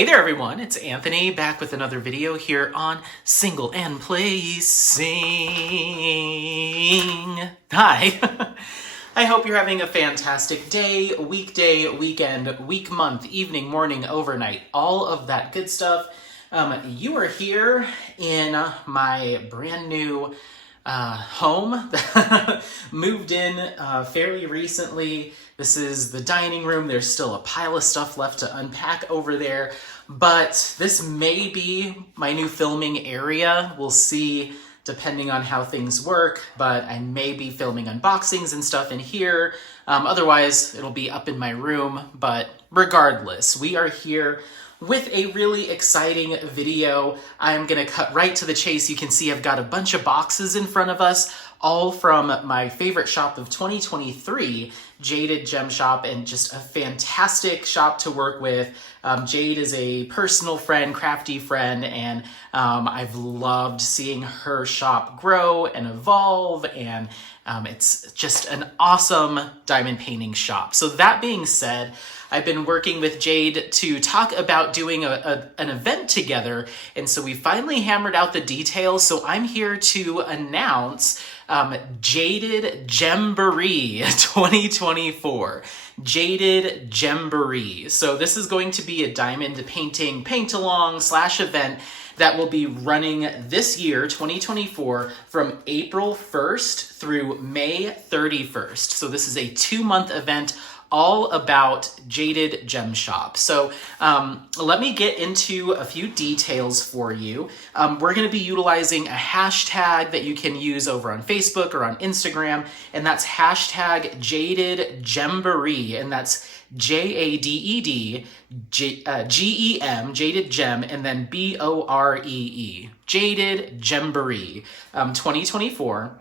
Hey there everyone, it's Anthony back with another video here on Single and Placing. Hi, I hope you're having a fantastic day, weekday, weekend, week, month, evening, morning, overnight, all of that good stuff. You are here in my brand new home. Moved in fairly recently. This is the dining room. There's still a pile of stuff left to unpack over there, but this may be my new filming area. We'll see depending on how things work, but I may be filming unboxings and stuff in here. Otherwise, it'll be up in my room, but regardless, we are here with a really exciting video. I'm gonna cut right to the chase. You can see I've got a bunch of boxes in front of us, all from my favorite shop of 2023, Jaded Gem Shop, and just a fantastic shop to work with. Jade is a personal friend, crafty friend, and I've loved seeing her shop grow and evolve, and it's just an awesome diamond painting shop. So that being said, I've been working with Jade to talk about doing an event together, and so we finally hammered out the details. So I'm here to announce Jaded Gemboree 2024. Jaded Gemboree. So this is going to be a diamond painting paint-along / event that will be running this year, 2024, from April 1st through May 31st. So this is a 2-month event all about Jaded Gem Shop. So let me get into a few details for you. We're gonna be utilizing a hashtag that you can use over on Facebook or on Instagram, and that's hashtag Jaded Gemboree, and that's JADED GEM, Jaded Gem, and then BOREE, Jaded Gemboree 2024.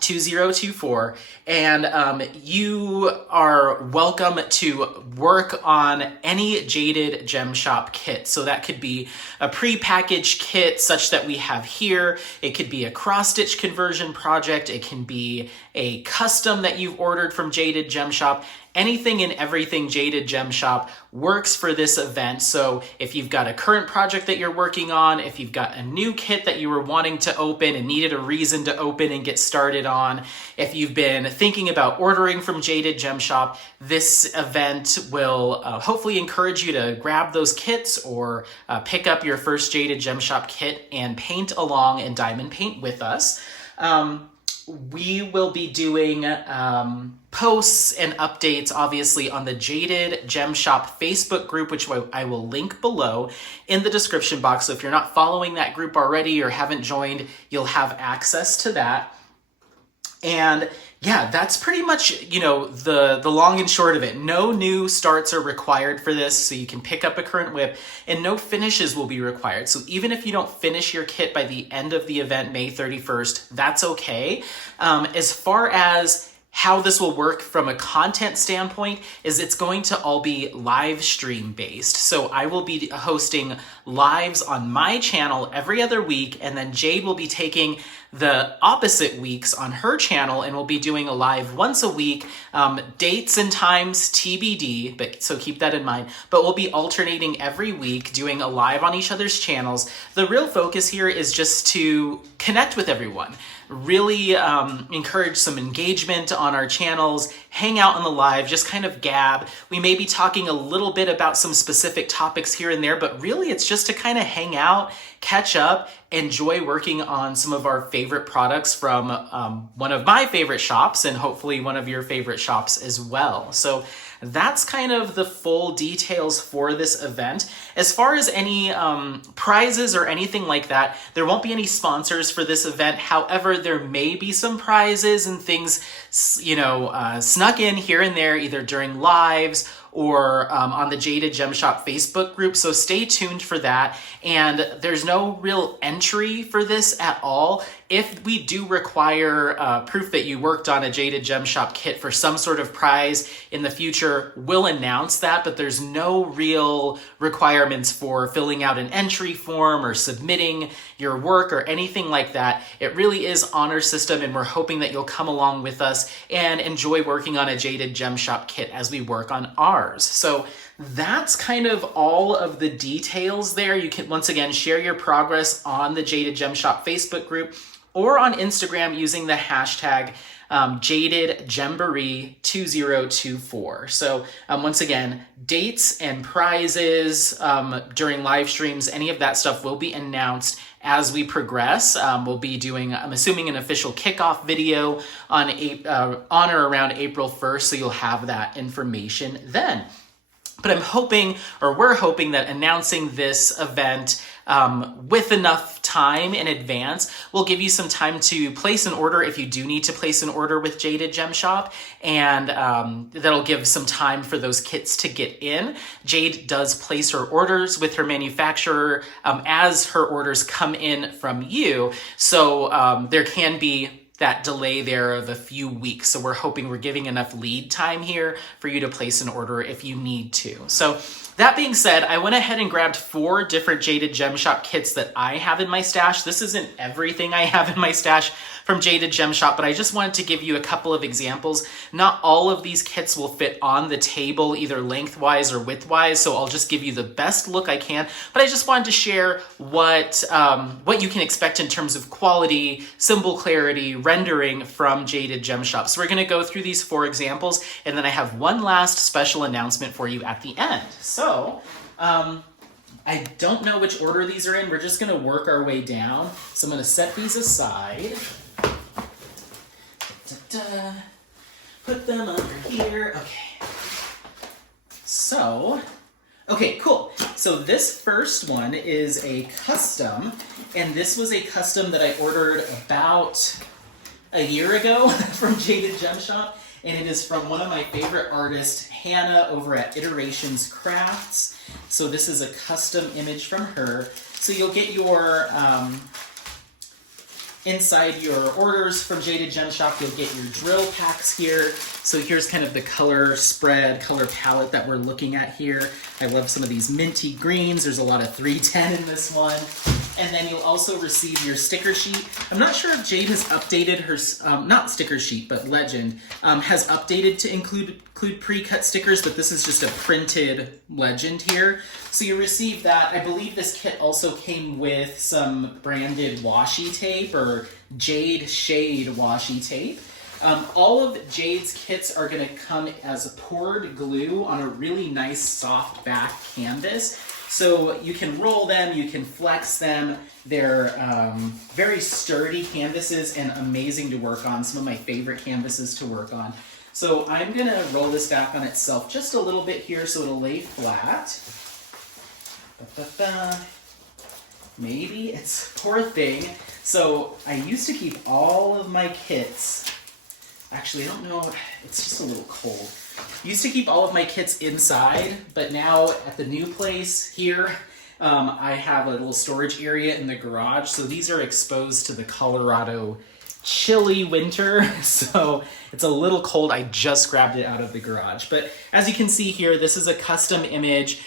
2024, and you are welcome to work on any Jaded Gem Shop kit. So that could be a pre-packaged kit such that we have here. It could be a cross-stitch conversion project. It can be a custom that you've ordered from Jaded Gem Shop. Anything and everything Jaded Gem Shop works for this event. So if you've got a current project that you're working on, if you've got a new kit that you were wanting to open and needed a reason to open and get started on, if you've been thinking about ordering from Jaded Gem Shop, this event will hopefully encourage you to grab those kits or pick up your first Jaded Gem Shop kit and paint along and diamond paint with us. We will be doing posts and updates, obviously, on the Jaded Gem Shop Facebook group, which I will link below in the description box. So if you're not following that group already or haven't joined, you'll have access to that. And yeah, that's pretty much, you know, the long and short of it. No new starts are required for this, so you can pick up a current whip, and no finishes will be required. So even if you don't finish your kit by the end of the event, May 31st, that's okay. As far as how this will work from a content standpoint is it's going to all be live stream based. So I will be hosting lives on my channel every other week, and then Jade will be taking the opposite weeks on her channel and we'll be doing a live once a week. Dates and times TBD, but so keep that in mind. But we'll be alternating every week doing a live on each other's channels. The real focus here is just to connect with everyone. Really encourage some engagement on our channels, hang out on the live, just kind of gab. We may be talking a little bit about some specific topics here and there, but really it's just to kind of hang out, catch up, enjoy working on some of our favorite products from one of my favorite shops and hopefully one of your favorite shops as well. So that's kind of the full details for this event. As far as any prizes or anything like that, there won't be any sponsors for this event. However, there may be some prizes and things, you know, snuck in here and there, either during lives or on the Jaded Gem Shop Facebook group. So stay tuned for that. And there's no real entry for this at all. If we do require proof that you worked on a Jaded Gem Shop kit for some sort of prize in the future, we'll announce that, but there's no real requirements for filling out an entry form or submitting your work or anything like that. It really is honor system, and we're hoping that you'll come along with us and enjoy working on a Jaded Gem Shop kit as we work on ours. ours. So that's kind of all of the details there. You can, once again, share your progress on the Jaded Gem Shop Facebook group or on Instagram using the hashtag Jaded Gemboree 2024. So once again, dates and prizes during live streams, any of that stuff will be announced as we progress. We'll be doing, I'm assuming, an official kickoff video on or around April 1st, so you'll have that information then. But I'm hoping, or we're hoping, that announcing this event with enough time in advance will give you some time to place an order if you do need to place an order with Jaded Gem Shop, and that'll give some time for those kits to get in. Jade does place her orders with her manufacturer as her orders come in from you, so there can be that delay there of a few weeks. So we're hoping we're giving enough lead time here for you to place an order if you need to. So that being said, I went ahead and grabbed 4 different Jaded Gem Shop kits that I have in my stash. This isn't everything I have in my stash from Jaded Gem Shop, but I just wanted to give you a couple of examples. Not all of these kits will fit on the table, either lengthwise or widthwise, so I'll just give you the best look I can. But I just wanted to share what you can expect in terms of quality, symbol clarity, rendering from Jaded Gem Shop. So we're gonna go through these 4 examples, and then I have one last special announcement for you at the end. So, I don't know which order these are in. We're just gonna work our way down. So I'm gonna set these aside. Put them under here. Okay. So, okay, cool. So this first one is a custom, and this was a custom that I ordered about a year ago from Jaded Gem Shop, and it is from one of my favorite artists, Hannah, over at Iterations Crafts. So this is a custom image from her. So you'll get your inside your orders from Jaded Gem Shop, you'll get your drill packs here. So here's kind of the color spread, color palette that we're looking at here. I love some of these minty greens. There's a lot of 310 in this one. And then you'll also receive your sticker sheet. I'm not sure if Jade has updated her, not sticker sheet, but Legend, has updated to include pre-cut stickers, but this is just a printed Legend here. So you receive that. I believe this kit also came with some branded washi tape or Jade Shade washi tape. All of Jade's kits are going to come as poured glue on a really nice soft back canvas. So you can roll them, you can flex them. They're very sturdy canvases and amazing to work on. Some of my favorite canvases to work on. So I'm going to roll this back on itself just a little bit here so it'll lay flat. Maybe it's poor thing. So I used to keep all of my kits. Actually, I don't know. It's just a little cold. Used to keep all of my kits inside, but now at the new place here, I have a little storage area in the garage. So these are exposed to the Colorado chilly winter, so it's a little cold. I just grabbed it out of the garage. But as you can see here, this is a custom image.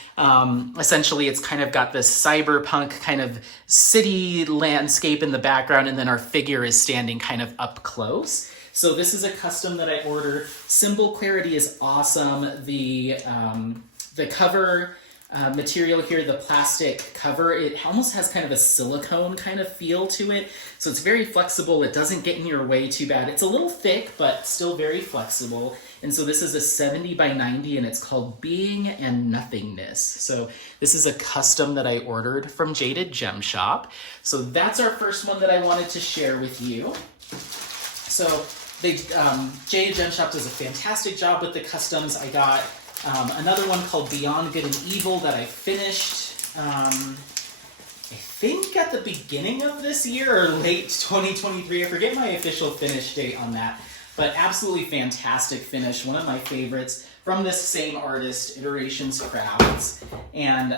Essentially, it's kind of got this cyberpunk kind of city landscape in the background, and then our figure is standing kind of up close. So this is a custom that I ordered. Symbol clarity is awesome. The cover material here, the plastic cover, it almost has kind of a silicone kind of feel to it. So it's very flexible. It doesn't get in your way too bad. It's a little thick, but still very flexible. And so this is a 70 by 90, and it's called Being and Nothingness. So this is a custom that I ordered from Jaded Gem Shop. So that's our first one that I wanted to share with you. So Jaded Gem Shop does a fantastic job with the customs. I got another one called Beyond Good and Evil that I finished, I think at the beginning of this year or late 2023. I forget my official finish date on that, but absolutely fantastic finish. One of my favorites from this same artist, Iterations Crafts. And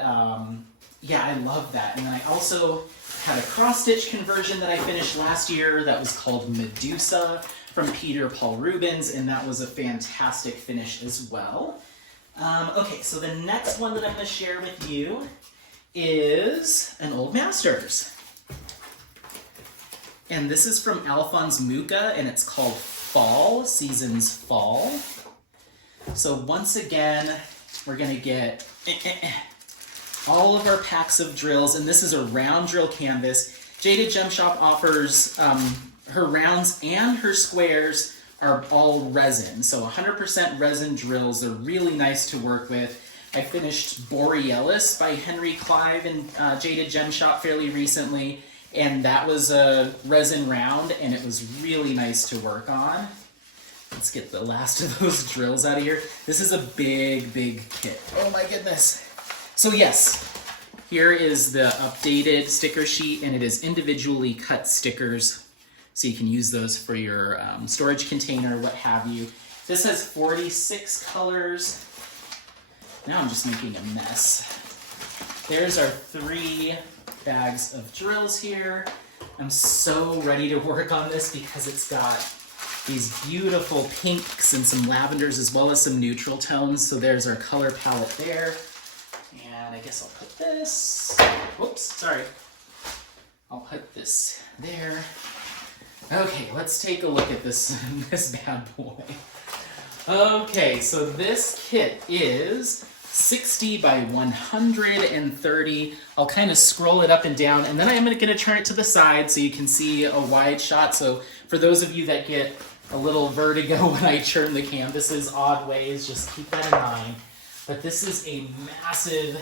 yeah, I love that. And then I also had a cross-stitch conversion that I finished last year that was called Medusa from Peter Paul Rubens, and that was a fantastic finish as well. Okay, so the next one that I'm going to share with you is an Old Masters. And this is from Alphonse Mucha, and it's called Fall, Seasons Fall. So once again, we're gonna get all of our packs of drills, and this is a round drill canvas. Jaded Gem Shop offers her rounds and her squares are all resin, so 100% resin drills. They're really nice to work with. I finished Borealis by Henry Clive in Jaded Gem Shop fairly recently, and that was a resin round, and it was really nice to work on. Let's get the last of those drills out of here. This is a big, big kit. Oh my goodness. So yes, here is the updated sticker sheet, and it is individually cut stickers, so you can use those for your storage container, what have you. This has 46 colors. Now I'm just making a mess. There's our 3 bags of drills here. I'm so ready to work on this because it's got these beautiful pinks and some lavenders as well as some neutral tones. So there's our color palette there. And I guess I'll put this, whoops, sorry. I'll put this there. Okay, let's take a look at this, this bad boy. Okay, so this kit is 60 by 130. I'll kind of scroll it up and down, and then I'm going to turn it to the side so you can see a wide shot. So for those of you that get a little vertigo when I turn the canvases odd ways, just keep that in mind. But this is a massive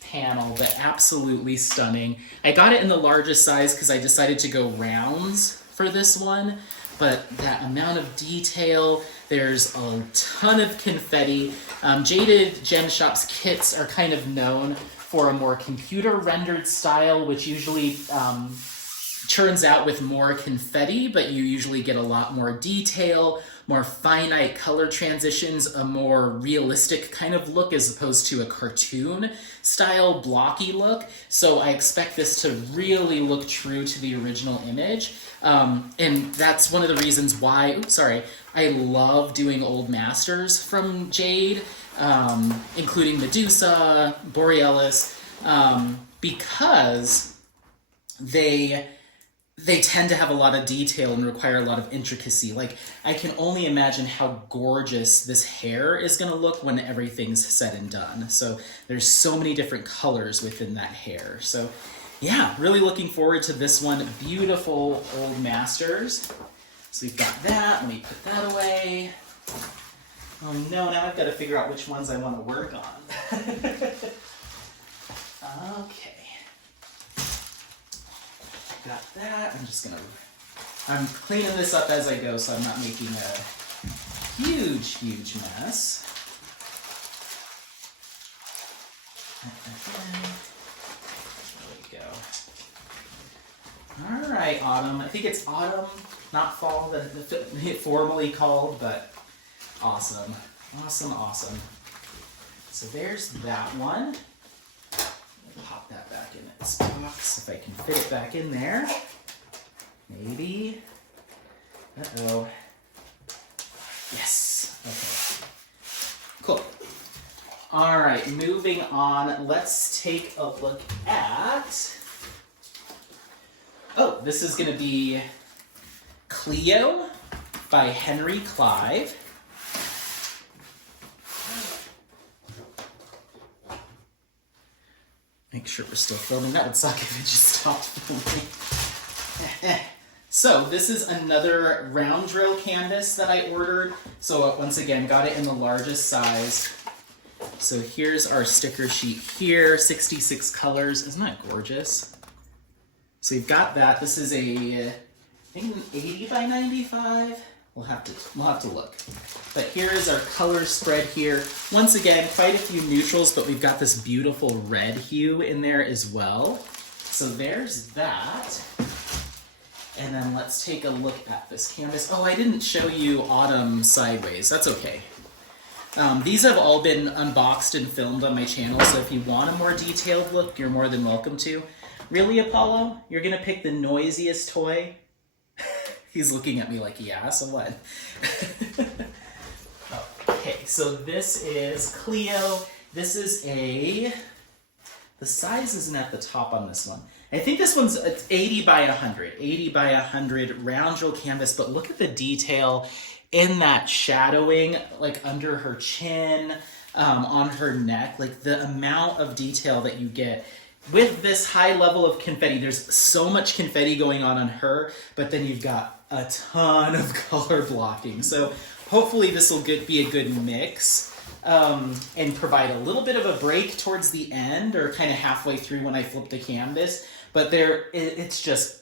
panel, but absolutely stunning. I got it in the largest size because I decided to go rounds for this one, but that amount of detail, there's a ton of confetti. Jaded Gem Shop's kits are kind of known for a more computer rendered style, which usually turns out with more confetti, but you usually get a lot more detail, more finite color transitions, a more realistic kind of look as opposed to a cartoon style blocky look. So I expect this to really look true to the original image. And that's one of the reasons why, oops, sorry, I love doing old masters from Jade, including Medusa, Borealis, because they tend to have a lot of detail and require a lot of intricacy. Like, I can only imagine how gorgeous this hair is going to look when everything's said and done. So there's so many different colors within that hair. So yeah, really looking forward to this one. Beautiful old masters. So we've got that. Let me put that away. Oh no, now I've got to figure out which ones I want to work on. Okay. Got that. I'm cleaning this up as I go so I'm not making a huge, huge mess. There we go. All right, autumn. I think it's autumn, not fall, that it formally called, but awesome. Awesome, awesome. So there's that one. Pop that back in its box if I can fit it back in there. Maybe. Uh-oh. Yes. Okay. Cool. All right, moving on. Let's take a look at... Oh, this is going to be Cleo by Henry Clive. Make sure we're still filming. That would suck if it just stopped filming. So this is another round drill canvas that I ordered. So once again, got it in the largest size. So here's our sticker sheet here, 66 colors. Isn't that gorgeous? So you've got that. This is a, I think an 80 by 95. We'll have to look. But here is our color spread here. Once again, quite a few neutrals, but we've got this beautiful red hue in there as well. So there's that. And then let's take a look at this canvas. Oh, I didn't show you autumn sideways. That's okay. These have all been unboxed and filmed on my channel, so if you want a more detailed look, you're more than welcome to. Really, Apollo? You're gonna pick the noisiest toy? He's looking at me like, yeah, so what? Okay, so this is Cleo. This is the size isn't at the top on this one. I think this one's 80 by 100, 80 by 100 round drill canvas, but look at the detail in that shadowing, like under her chin, on her neck. Like the amount of detail that you get with this high level of confetti. There's so much confetti going on her, but then you've got a ton of color blocking. So hopefully this will be a good mix and provide a little bit of a break towards the end or kind of halfway through when I flip the canvas. But it's just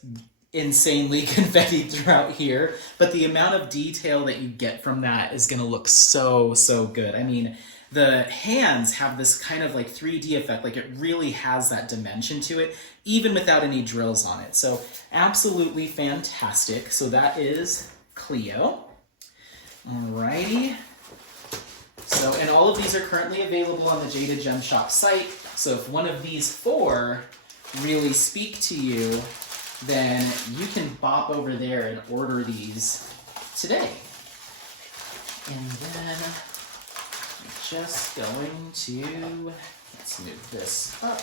insanely confetti throughout here. But the amount of detail that you get from that is going to look so, so good. I mean, the hands have this kind of like 3D effect, like it really has that dimension to it, even without any drills on it. So absolutely fantastic. So that is Cleo. Alrighty. So, and all of these are currently available on the Jaded Gem Shop site. So if one of these 4 really speak to you, then you can bop over there and order these today. And then just going to, let's move this up.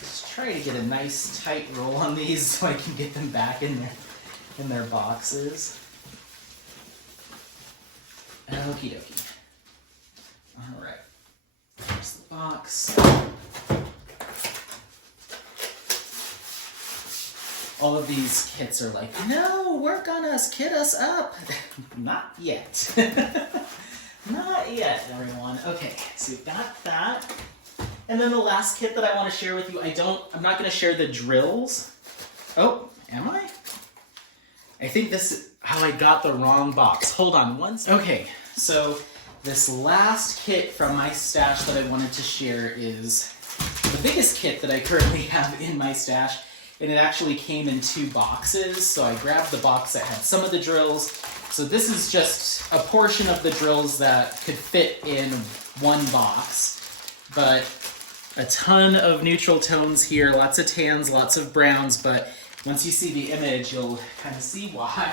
Just try to get a nice tight roll on these so I can get them back in their boxes. Okie dokie. All right, there's the box. All of these kits are like, no, work on us, kit us up. Not yet. Not yet, everyone. Okay, so we've got that. And then the last kit that I want to share with you, I'm not going to share the drills. Oh, am I? I think this is how I got the wrong box. Hold on one second. Okay, so this last kit from my stash that I wanted to share is the biggest kit that I currently have in my stash. And it actually came in 2 boxes, so I grabbed the box that had some of the drills. So this is just a portion of the drills that could fit in one box. But a ton of neutral tones here, lots of tans, lots of browns, but once you see the image, you'll kind of see why.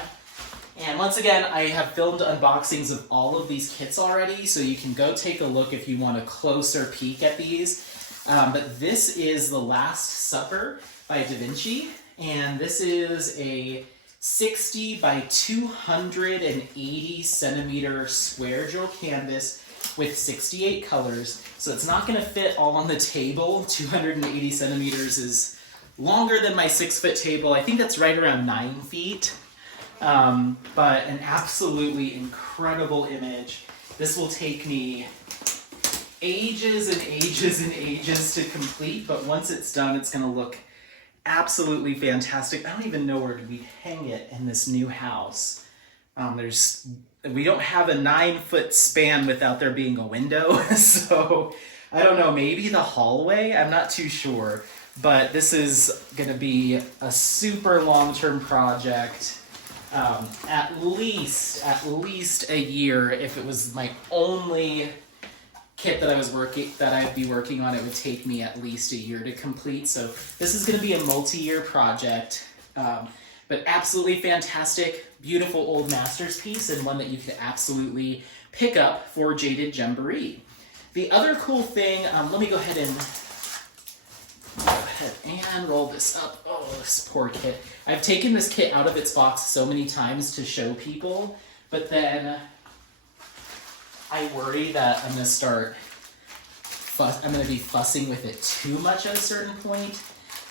And once again, I have filmed unboxings of all of these kits already, so you can go take a look if you want a closer peek at these. But this is The Last Supper by Da Vinci, and this is a 60 by 280 centimeter square drill canvas with 68 colors. So it's not going to fit all on the table. 280 centimeters is longer than my 6-foot table. I think that's right around 9 feet. But an absolutely incredible image. This will take me ages and ages and ages to complete, but once it's done, it's going to look absolutely fantastic. I don't even know where we'd hang it in this new house. We don't have a 9-foot span without there being a window, so I don't know, maybe the hallway? I'm not too sure, but this is going to be a super long-term project. At least a year. If it was my only kit that I'd be working on, it would take me at least a year to complete. So this is going to be a multi-year project, but absolutely fantastic, beautiful old master's piece, and one that you can absolutely pick up for Jaded Gemboree. The other cool thing, let me go ahead and roll this up. Oh, this poor kit. I've taken this kit out of its box so many times to show people, but then I worry that I'm going to be fussing with it too much at a certain point.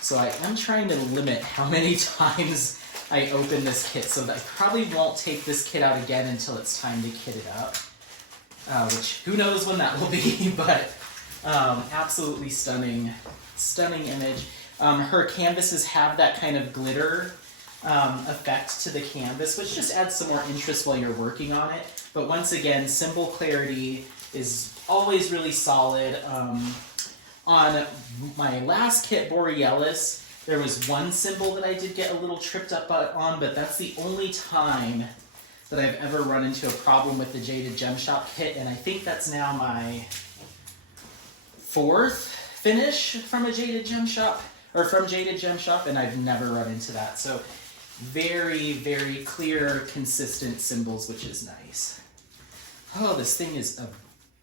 So I am trying to limit how many times I open this kit, so that I probably won't take this kit out again until it's time to kit it up. Which, who knows when that will be, but absolutely stunning image. Her canvases have that kind of glitter effect to the canvas, which just adds some more interest while you're working on it. But once again, symbol clarity is always really solid. On my last kit, Borealis, there was one symbol that I did get a little tripped up on, but that's the only time that I've ever run into a problem with the Jaded Gem Shop kit, and I think that's now my 4th finish from a Jaded Gem Shop, or from Jaded Gem Shop, and I've never run into that. So very, very clear, consistent symbols, which is nice. Oh, this thing is a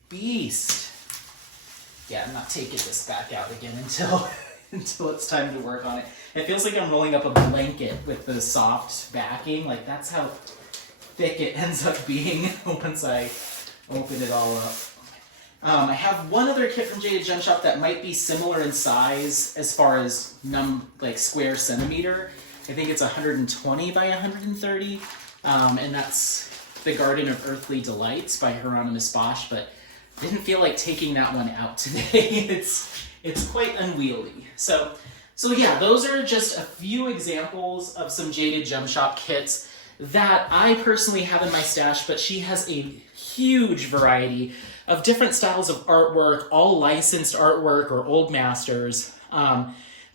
beast. Yeah, I'm not taking this back out again until until it's time to work on it. It feels like I'm rolling up a blanket with the soft backing. Like that's how thick it ends up being once I open it all up. I have one other kit from Jaded Gem Shop that might be similar in size as far as like square centimeter. I think it's 120 by 130, and that's The Garden of Earthly Delights by Hieronymus Bosch, but didn't feel like taking that one out today. It's quite unwieldy. So yeah, those are just a few examples of some Jaded Gem Shop kits that I personally have in my stash, but she has a huge variety of different styles of artwork, all licensed artwork or old masters.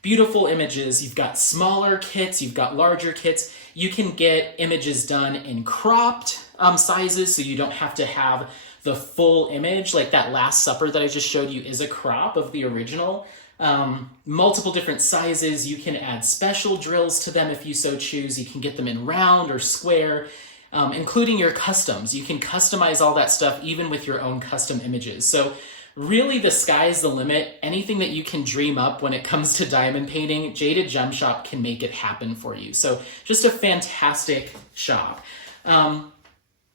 Beautiful images. You've got smaller kits, you've got larger kits. You can get images done in cropped sizes, so you don't have to have the full image. Like that Last Supper that I just showed you is a crop of the original. Multiple different sizes. You can add special drills to them if you so choose. You can get them in round or square, including your customs. You can customize all that stuff even with your own custom images. So really the sky's the limit. Anything that you can dream up when it comes to diamond painting, Jaded Gem Shop can make it happen for you. So just a fantastic shop.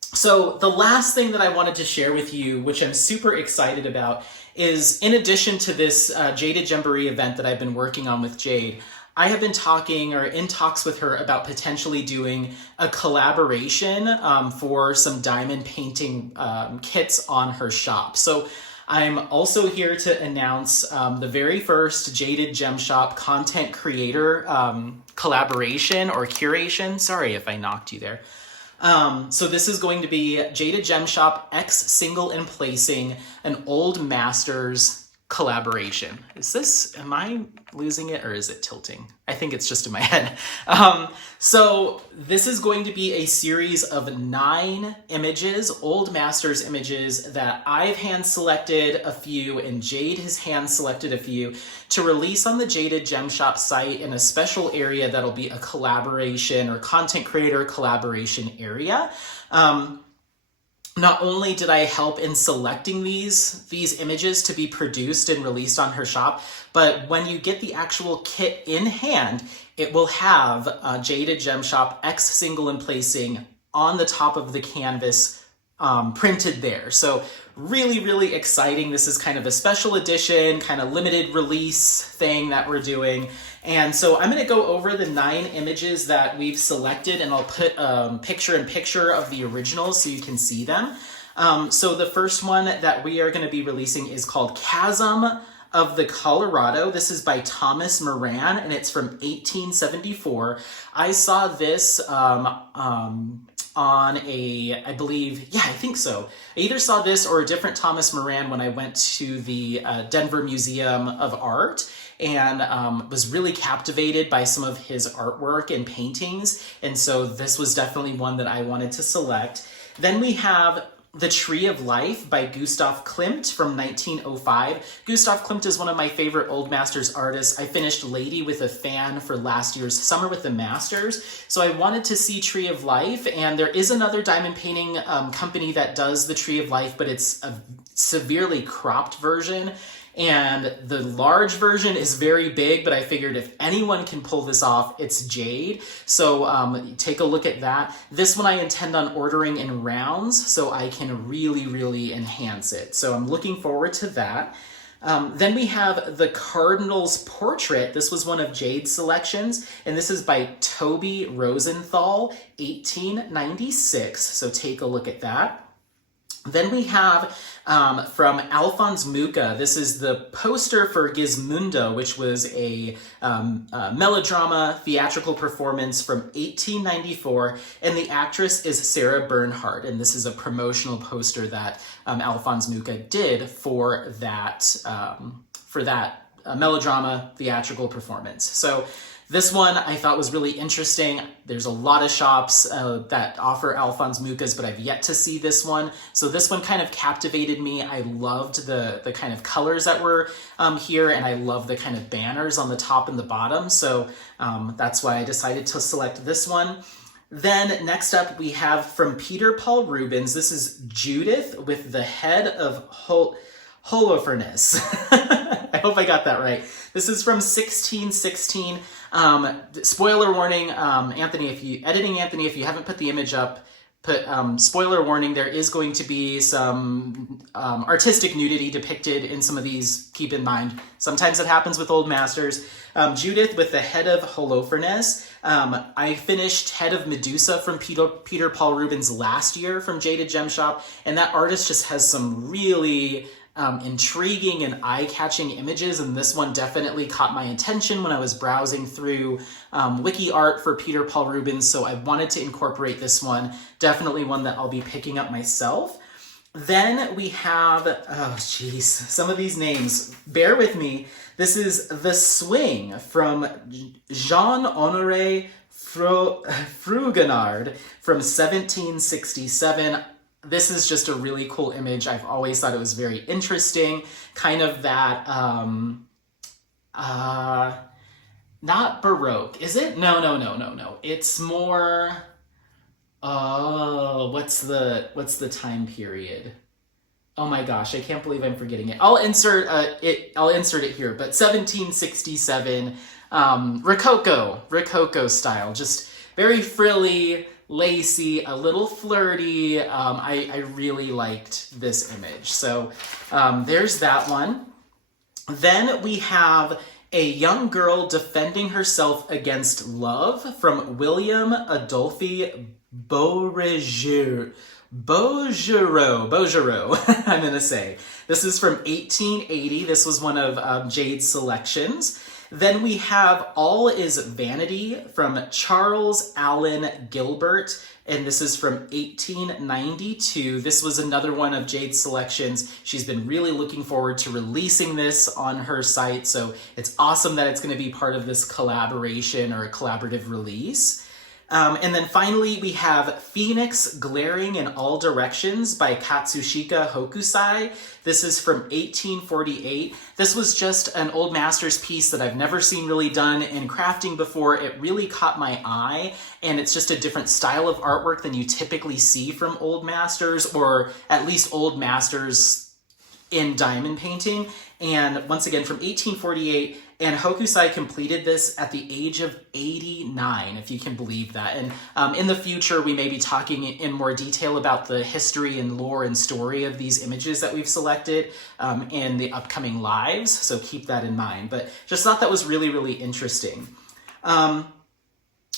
So the last thing that I wanted to share with you, which I'm super excited about, is in addition to this Jaded Gemboree event that I've been working on with Jade, I have been talking or in talks with her about potentially doing a collaboration for some diamond painting kits on her shop. So I'm also here to announce the very first Jaded Gem Shop content creator collaboration or curation. Sorry if I knocked you there. So this is going to be Jaded Gem Shop X Single and Placing, an Old Masters collaboration. Am I losing it or is it tilting? I think it's just in my head. So this is going to be a series of 9 images, Old Masters images that I've hand selected a few and Jade has hand selected a few to release on the Jaded Gem Shop site in a special area that'll be a collaboration or content creator collaboration area. Not only did I help in selecting these images to be produced and released on her shop, but when you get the actual kit in hand, it will have Jaded Gem Shop X Single and Placing on the top of the canvas printed there. So really, really exciting. This is kind of a special edition, kind of limited release thing that we're doing. And so I'm going to go over the 9 images that we've selected, and I'll put picture-in-picture of the originals so you can see them. So the first one that we are going to be releasing is called Chasm of the Colorado. This is by Thomas Moran, and it's from 1874. I saw this on I think so. I either saw this or a different Thomas Moran when I went to the Denver Museum of Art, and was really captivated by some of his artwork and paintings. And so this was definitely one that I wanted to select. Then we have The Tree of Life by Gustav Klimt from 1905. Gustav Klimt is one of my favorite Old Masters artists. I finished Lady with a Fan for last year's Summer with the Masters, so I wanted to see Tree of Life, and there is another diamond painting company that does the Tree of Life, but it's a severely cropped version. And the large version is very big, but I figured if anyone can pull this off, it's Jade. So take a look at that. This one I intend on ordering in rounds so I can really, really enhance it. So I'm looking forward to that. Then we have The Cardinal's Portrait. This was one of Jade's selections, and this is by Toby Rosenthal, 1896. So take a look at that. Then we have from Alphonse Mucha, this is the poster for Gizmondo, which was a melodrama theatrical performance from 1894, and the actress is Sarah Bernhardt, and this is a promotional poster that Alphonse Mucha did for that melodrama theatrical performance. So this one I thought was really interesting. There's a lot of shops that offer Alphonse Muchas, but I've yet to see this one. So this one kind of captivated me. I loved the kind of colors that were here, and I love the kind of banners on the top and the bottom. So that's why I decided to select this one. Then next up we have from Peter Paul Rubens. This is Judith with the Head of Holofernes. I hope I got that right. This is from 1616. Spoiler warning, Anthony, if you haven't put the image up, spoiler warning, there is going to be some artistic nudity depicted in some of these. Keep in mind, sometimes it happens with old masters. Judith with the head of Holofernes. I finished Head of Medusa from Peter Paul Rubens last year from Jaded Gem Shop, and that artist just has some really intriguing and eye-catching images, and this one definitely caught my attention when I was browsing through wiki art for Peter Paul Rubens, so I wanted to incorporate this one. Definitely one that I'll be picking up myself. Then we have, oh geez, some of these names, bear with me. This is The Swing from Jean-Honoré Fragonard from 1767. This is just a really cool image. I've always thought it was very interesting. Kind of that, not Baroque, is it? No. It's more, oh, what's the time period? Oh my gosh, I can't believe I'm forgetting it. I'll insert it here, but 1767, Rococo style, just very frilly, lacy, a little flirty. I really liked this image. So there's that one. Then we have A Young Girl Defending Herself Against Love from William Adolphe Beauregeux, I'm going to say. This is from 1880. This was one of Jade's selections. Then we have All Is Vanity from Charles Allen Gilbert, and this is from 1892. This was another one of Jade's selections. She's been really looking forward to releasing this on her site, so it's awesome that it's going to be part of this collaboration or a collaborative release. And then finally, we have Phoenix Glaring in All Directions by Katsushika Hokusai. This is from 1848. This was just an old master's piece that I've never seen really done in crafting before. It really caught my eye, and it's just a different style of artwork than you typically see from old masters, or at least old masters in diamond painting. And once again, from 1848, and Hokusai completed this at the age of 89, if you can believe that. And in the future, we may be talking in more detail about the history and lore and story of these images that we've selected in the upcoming lives, so keep that in mind. But just thought that was really, really interesting.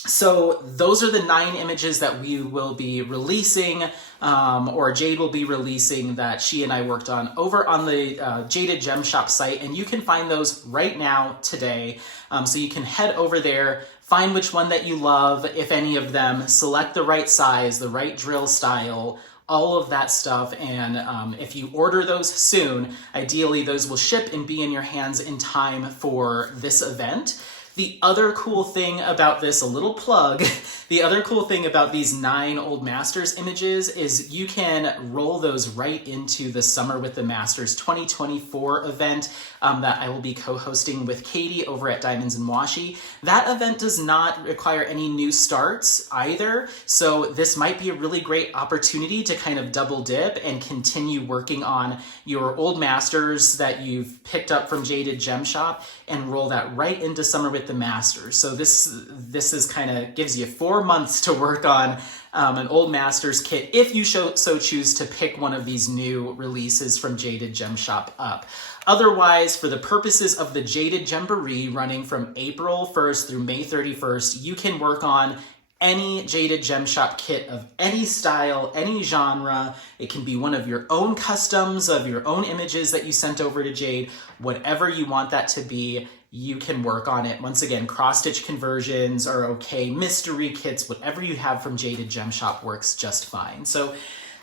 So those are the 9 images that we will be releasing, or Jade will be releasing, that she and I worked on over on the Jaded Gem Shop site, and you can find those right now today. So you can head over there, find which one that you love, if any of them, select the right size, the right drill style, all of that stuff, and if you order those soon, ideally those will ship and be in your hands in time for this event. The other cool thing about this, a little plug, the other cool thing about these 9 Old Masters images is you can roll those right into the Summer with the Masters 2024 event that I will be co-hosting with Katie over at Diamonds and Washi. That event does not require any new starts either, so this might be a really great opportunity to kind of double dip and continue working on your Old Masters that you've picked up from Jaded Gem Shop and roll that right into Summer with the Masters. So this is kind of gives you 4 months to work on an Old Masters kit if you so choose to pick one of these new releases from Jaded Gem Shop up. Otherwise, for the purposes of the Jaded Gemboree running from April 1st through May 31st, you can work on any Jaded Gem Shop kit of any style, any genre. It can be one of your own customs of your own images that you sent over to Jade. Whatever you want that to be, you can work on it. Once again, cross-stitch conversions are okay. Mystery kits, whatever you have from Jaded Gem Shop works just fine. So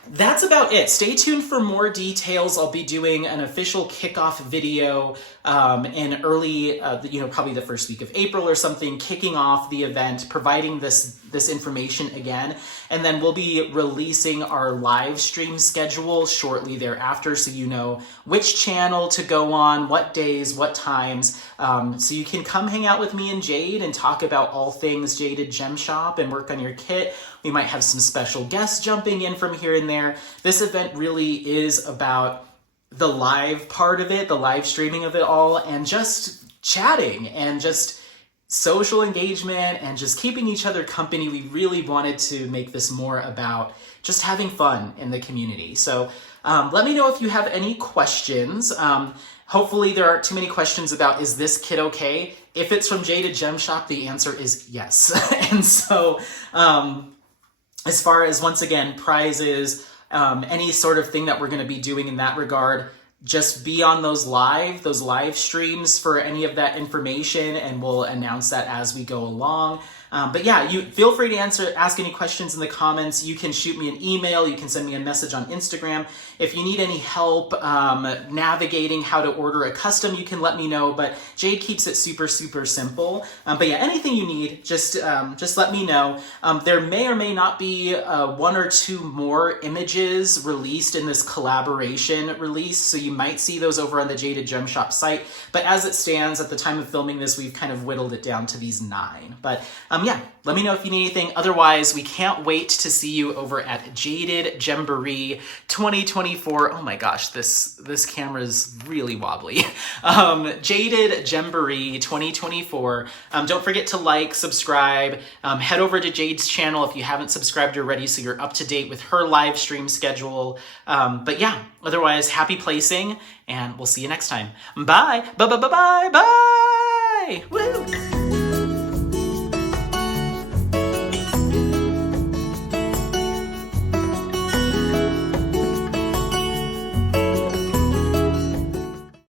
that's about it. Stay tuned for more details. I'll be doing an official kickoff video in early, probably the first week of April or something, kicking off the event, providing this information again. And then we'll be releasing our live stream schedule shortly thereafter, so you know which channel to go on, what days, what times, so you can come hang out with me and Jade and talk about all things Jaded Gem Shop and work on your kit. We might have some special guests jumping in from here and there. This event really is about the live part of it, the live streaming of it all, and just chatting and just social engagement and just keeping each other company. We really wanted to make this more about just having fun in the community. So let me know if you have any questions. Hopefully there aren't too many questions about, is this kit okay? If it's from Jaded Gem Shop, the answer is yes. And so as far as, once again, prizes, any sort of thing that we're going to be doing in that regard, just be on those live streams for any of that information, and we'll announce that as we go along. But yeah, you feel free to ask any questions in the comments. You can shoot me an email. You can send me a message on Instagram. If you need any help navigating how to order a custom, you can let me know. But Jade keeps it super, super simple. But yeah, anything you need, just let me know. There may or may not be 1 or 2 more images released in this collaboration release. So you might see those over on the Jaded Gem Shop site. But as it stands at the time of filming this, we've kind of whittled it down to these 9. But yeah, let me know if you need anything. Otherwise, we can't wait to see you over at Jaded Gemboree 2024. Oh my gosh, this camera is really wobbly. Jaded Gemboree 2024. Don't forget to like, subscribe, head over to Jade's channel if you haven't subscribed already, so you're up to date with her live stream schedule. But yeah, otherwise, happy placing, and we'll see you next time. Bye. Bye. Bye. Bye. Bye. Woo.